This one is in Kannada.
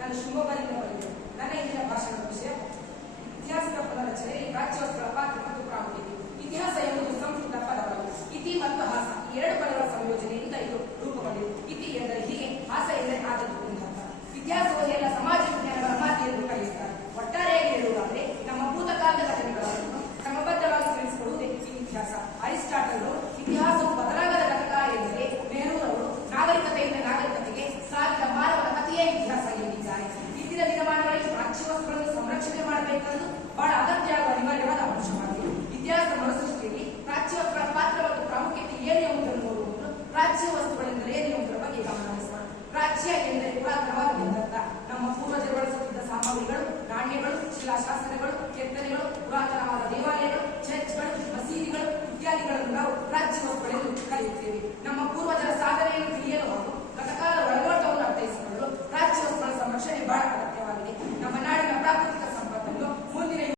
ನಾನು ಶಿವಮೊಗ್ಗದಿಂದ ಬಂದಿದ್ದೇನೆ. ನನ್ನ ಇಂದಿನ ಭಾಷಣದ ವಿಷಯ ಇತಿಹಾಸದ ಪುನರಚನೆ, ಪ್ರಾಚ್ಯ ವಸ್ತುಗಳ ಪಾತ್ರ ಮತ್ತು ಪ್ರಾಮುಖ್ಯತೆ. ಇತಿಹಾಸ ಎಂಬುದು ಸಂಸ್ಕೃತ ಪದವಾಗಿದೆ. ಇತಿ ಮತ್ತು ಹಾಸ ಈ ಎರಡು ಪದಗಳ ಸಂಯೋಜನೆಯಿಂದ ಇದು ರೂಪುಗೊಂಡಿದೆ. ಇತಿ ಎಂದರೆ ಹೀಗೆ, ಹಾಸ ಎಂದರೆ ಆದದ್ದು ಎಂದರ್ಥ. ಇತಿಹಾಸವು ಎಲ್ಲ ಸಮಾಜ ವಿಜ್ಞಾನಗಳ ಮಾತಿ ಎಂದು ಕರೆಯುತ್ತಾರೆ. ಒಟ್ಟಾರೆಯಾಗಿ ಹೇಳುವುದಾದರೆ ನಮ್ಮ ಭೂತಕಾಲದ ಘಟನೆಗಳನ್ನು ಕ್ರಮಬದ್ಧವಾಗಿ ತಿಳಿಸಿಕೊಡುವುದೇ ಈ ಇತಿಹಾಸ. ಅರಿಸ್ಟಾಟಲ್ ಇತಿಹಾಸವು ಬದಲಾಗದ ಘಟಕ ಎಂದರೆ, ನೆಹರೂರವರು ನಾಗರಿಕತೆಯಿಂದ ನಾಗರಿಕತೆಗೆ ಸಾಗಿದ ಮಾನವನ ಕಥೆಯೇ ಇತಿಹಾಸ ಎಂದಿದ್ದಾರೆ. ಇಂದಿನ ದಿನಮಾನಗಳಲ್ಲಿ ಪ್ರಾಚ್ಯ ವಸ್ತುಗಳನ್ನು ಸಂರಕ್ಷಣೆ ಮಾಡಬೇಕೆಂದು ಬಹಳ ಅಗತ್ಯ ಹಾಗೂ ಅನಿವಾರ್ಯವಾದ ಅಂಶವಾಗಿದೆ. ಇತಿಹಾಸದ ಮರುಸೃಷ್ಟಿಯಲ್ಲಿ ಪ್ರಾಚ್ಯ ವಸ್ತುಗಳ ಪಾತ್ರ ಮತ್ತು ಪ್ರಾಮುಖ್ಯತೆ ಏನು ಎಂಬುದನ್ನು ನೋಡುವುದು. ಪ್ರಾಚ್ಯ ವಸ್ತುಗಳೆಂದರೆ ಏನು ಎಂಬುದರ ಬಗ್ಗೆ ಗಮನ ಹರಿಸೋಣ. ಪ್ರಾಚ್ಯ ಎಂದರೆ ಪುರಾತನವಾದ ಎಂದರ್ಥ. ನಮ್ಮ ಪೂರ್ವಜರು ಬಳಸುತ್ತಿದ್ದ ಸಾಮಗ್ರಿಗಳು, ನಾಣ್ಯಗಳು, ಶಿಲಾಶಾಸನಗಳು, ಕೆತ್ತನೆಗಳು, ಪುರಾತನವಾದ ದೇವಾಲಯಗಳು, ಚರ್ಚ್ಗಳು, ಮಸೀದಿಗಳು ಇತ್ಯಾದಿಗಳನ್ನು ನಾವು ಪ್ರಾಚ್ಯ ವಸ್ತುಗಳೆಂದು ಕರೆಯುತ್ತೇವೆ. ನಮ್ಮ ಪೂರ್ವಜರ ಸಾಧನೆಯನ್ನು ತಿಳಿಯಲು ಹಾಗೂ ಗತಕಾಲದ ಒಳನೋಟವನ್ನು ಅರ್ಥೈಸಿಕೊಳ್ಳಲು ಪ್ರಾಚ್ಯ ವಸ್ತುಗಳ ಸಂರಕ್ಷಣೆ ಬಹಳ